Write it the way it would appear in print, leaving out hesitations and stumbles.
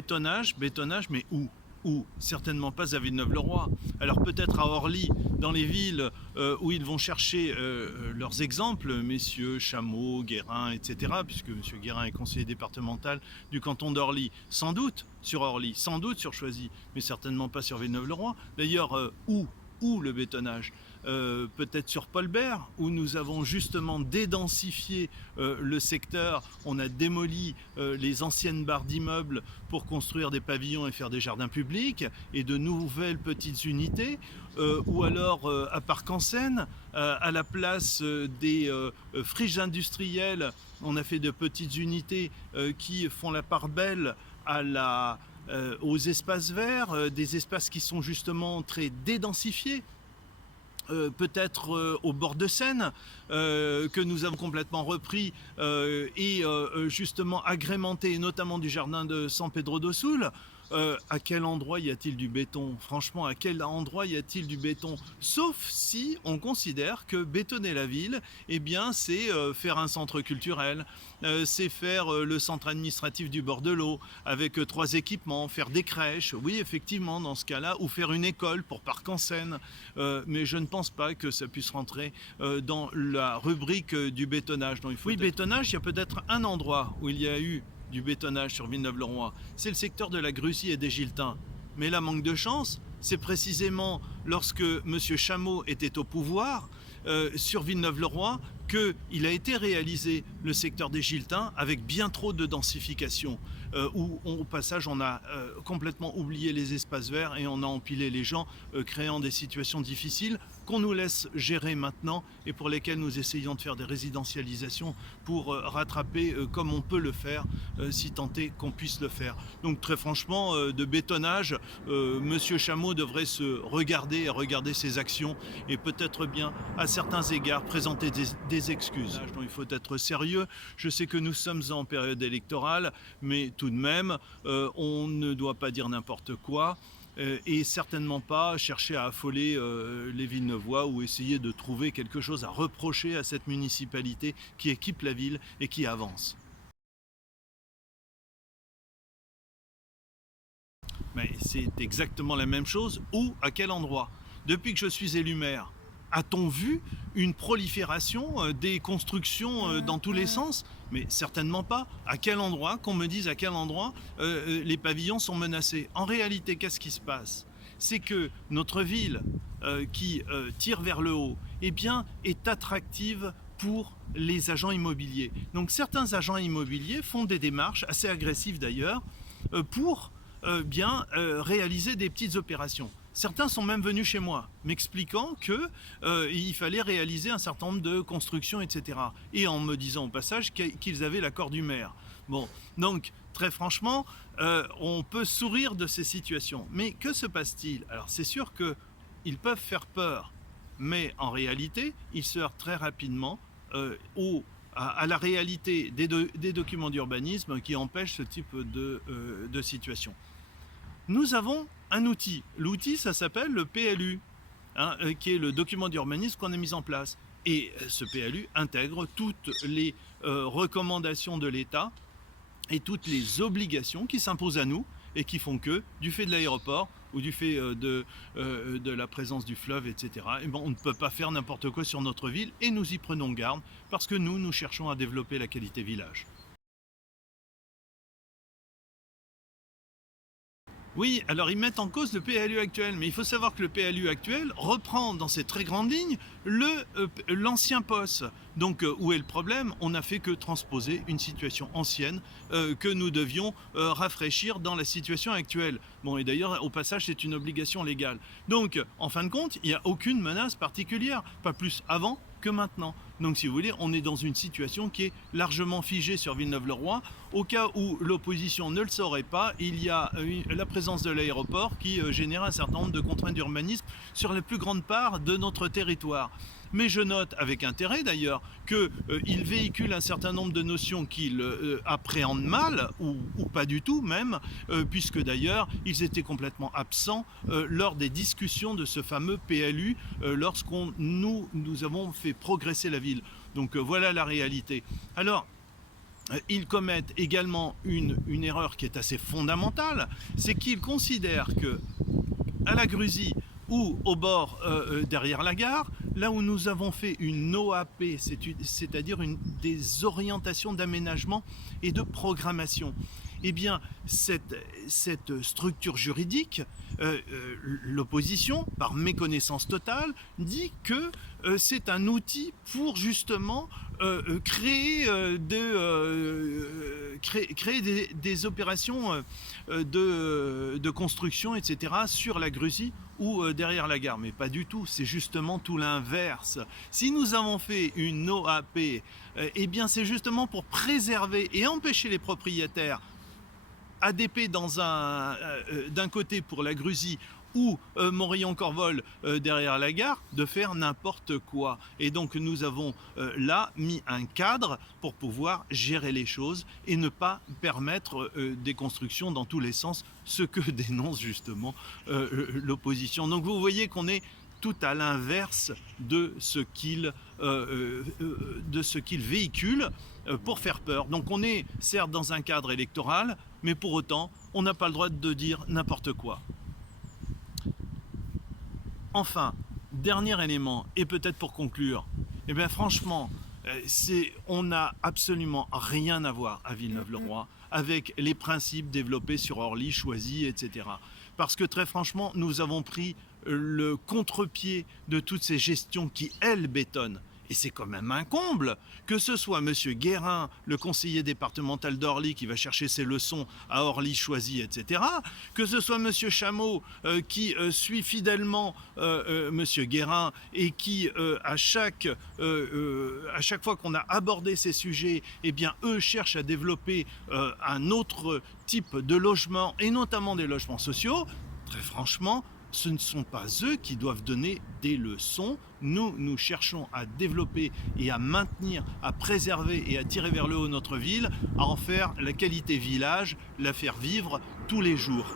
Bétonnage, mais où? Où? Certainement pas à Villeneuve-le-Roi. Alors peut-être à Orly, dans les villes où ils vont chercher leurs exemples, messieurs Chameau, Guérin, etc., puisque M. Guérin est conseiller départemental du canton d'Orly, sans doute sur Orly, sans doute sur Choisy, mais certainement pas sur Villeneuve-le-Roi. D'ailleurs, où le bétonnage? Peut-être sur Paul Bert, où nous avons justement dédensifié le secteur. On a démoli les anciennes barres d'immeubles pour construire des pavillons et faire des jardins publics et de nouvelles petites unités. Ou alors à Parc-en-Seine, à la place des friches industrielles, on a fait de petites unités qui font la part belle à aux espaces verts, des espaces qui sont justement très dédensifiés. Peut-être au bord de Seine, que nous avons complètement repris et justement agrémenté, notamment du jardin de San Pedro do Sul. À quel endroit y a-t-il du béton? Franchement, à quel endroit y a-t-il du béton? Sauf si on considère que bétonner la ville, eh bien, c'est faire un centre culturel, c'est faire le centre administratif du bord de l'eau, avec 3 équipements, faire des crèches, oui, effectivement, dans ce cas-là, ou faire une école pour Parc-en-Seine. Mais je ne pense pas que ça puisse rentrer dans la rubrique du bétonnage. Donc, oui, bétonnage, il y a peut-être un endroit où il y a eu du bétonnage sur Villeneuve-le-Roi, c'est le secteur de la Grusie et des Giltins. Mais là, manque de chance, c'est précisément lorsque M. Chameau était au pouvoir sur Villeneuve-le-Roi qu'il a été réalisé le secteur des Giltins avec bien trop de densification, où au passage on a complètement oublié les espaces verts et on a empilé les gens, créant des situations difficiles qu'on nous laisse gérer maintenant et pour lesquelles nous essayons de faire des résidentialisations pour rattraper comme on peut le faire, si tant est qu'on puisse le faire. Donc très franchement, de bétonnage, Monsieur Chameau devrait se regarder et regarder ses actions et peut-être bien, à certains égards, présenter des excuses. Donc il faut être sérieux. Je sais que nous sommes en période électorale, mais tout de même, on ne doit pas dire n'importe quoi. Et certainement pas chercher à affoler les Villeneuvois ou essayer de trouver quelque chose à reprocher à cette municipalité qui équipe la ville et qui avance. Mais c'est exactement la même chose. Où? À quel endroit? Depuis que je suis élu maire, a-t-on vu une prolifération des constructions dans tous les sens? Mais certainement pas. À quel endroit? Qu'on me dise à quel endroit les pavillons sont menacés. En réalité, qu'est-ce qui se passe? C'est que notre ville qui tire vers le haut, eh bien, est attractive pour les agents immobiliers. Donc certains agents immobiliers font des démarches, assez agressives d'ailleurs, pour réaliser des petites opérations. Certains sont même venus chez moi, m'expliquant qu'il fallait réaliser un certain nombre de constructions, etc. Et en me disant au passage qu'ils avaient l'accord du maire. Bon, donc très franchement, on peut sourire de ces situations. Mais que se passe-t-il? Alors c'est sûr qu'ils peuvent faire peur, mais en réalité, ils se heurtent très rapidement à la réalité des documents d'urbanisme qui empêchent ce type de situation. Nous avons un outil. L'outil, ça s'appelle le PLU, hein, qui est le document d'urbanisme qu'on a mis en place. Et ce PLU intègre toutes les recommandations de l'État et toutes les obligations qui s'imposent à nous et qui font que, du fait de l'aéroport ou du fait de la présence du fleuve, etc., et ben, on ne peut pas faire n'importe quoi sur notre ville et nous y prenons garde parce que nous cherchons à développer la qualité village. Oui, alors ils mettent en cause le PLU actuel, mais il faut savoir que le PLU actuel reprend dans ses très grandes lignes l'ancien POS. Donc où est le problème? On n'a fait que transposer une situation ancienne que nous devions rafraîchir dans la situation actuelle. Bon, et d'ailleurs, au passage, c'est une obligation légale. Donc, en fin de compte, il n'y a aucune menace particulière, pas plus avant que maintenant. Donc si vous voulez, on est dans une situation qui est largement figée sur Villeneuve-le-Roi. Au cas où l'opposition ne le saurait pas, il y a la présence de l'aéroport qui génère un certain nombre de contraintes d'urbanisme sur la plus grande part de notre territoire. Mais je note avec intérêt d'ailleurs qu'il véhicule un certain nombre de notions qu'il appréhende mal, ou pas du tout même, puisque d'ailleurs ils étaient complètement absents lors des discussions de ce fameux PLU lorsqu'on nous avons fait progresser la ville. Donc voilà la réalité. Alors, Ils commettent également une erreur qui est assez fondamentale, c'est qu'ils considèrent que à la Grusy ou au bord derrière la gare, là où nous avons fait une OAP, c'est-à-dire des orientations d'aménagement et de programmation, eh bien cette structure juridique, l'opposition, par méconnaissance totale, dit que c'est un outil pour justement créer des opérations de construction, etc., sur la Grusy ou derrière la gare. Mais pas du tout, c'est justement tout l'inverse. Si nous avons fait une OAP, eh bien c'est justement pour préserver et empêcher les propriétaires ADP d'un côté pour la Grusy ou Morillon-Corvol derrière la gare, de faire n'importe quoi. Et donc nous avons là mis un cadre pour pouvoir gérer les choses et ne pas permettre des constructions dans tous les sens, ce que dénonce justement l'opposition. Donc vous voyez qu'on est tout à l'inverse de ce qu'il véhicule pour faire peur. Donc on est certes dans un cadre électoral, mais pour autant, on n'a pas le droit de dire n'importe quoi. Enfin, dernier élément, et peut-être pour conclure, eh bien franchement, on n'a absolument rien à voir à Villeneuve-le-Roi avec les principes développés sur Orly, Choisy, etc. Parce que très franchement, nous avons pris le contre-pied de toutes ces gestions qui, elles, bétonnent. Et c'est quand même un comble que ce soit M. Guérin, le conseiller départemental d'Orly, qui va chercher ses leçons à Orly, Choisy, etc., que ce soit M. Chameau qui suit fidèlement M. Guérin et qui, à chaque fois qu'on a abordé ces sujets, eh bien, eux cherchent à développer un autre type de logement, et notamment des logements sociaux. Très franchement, ce ne sont pas eux qui doivent donner des leçons. Nous cherchons à développer et à maintenir, à préserver et à tirer vers le haut notre ville, à en faire la qualité village, la faire vivre tous les jours.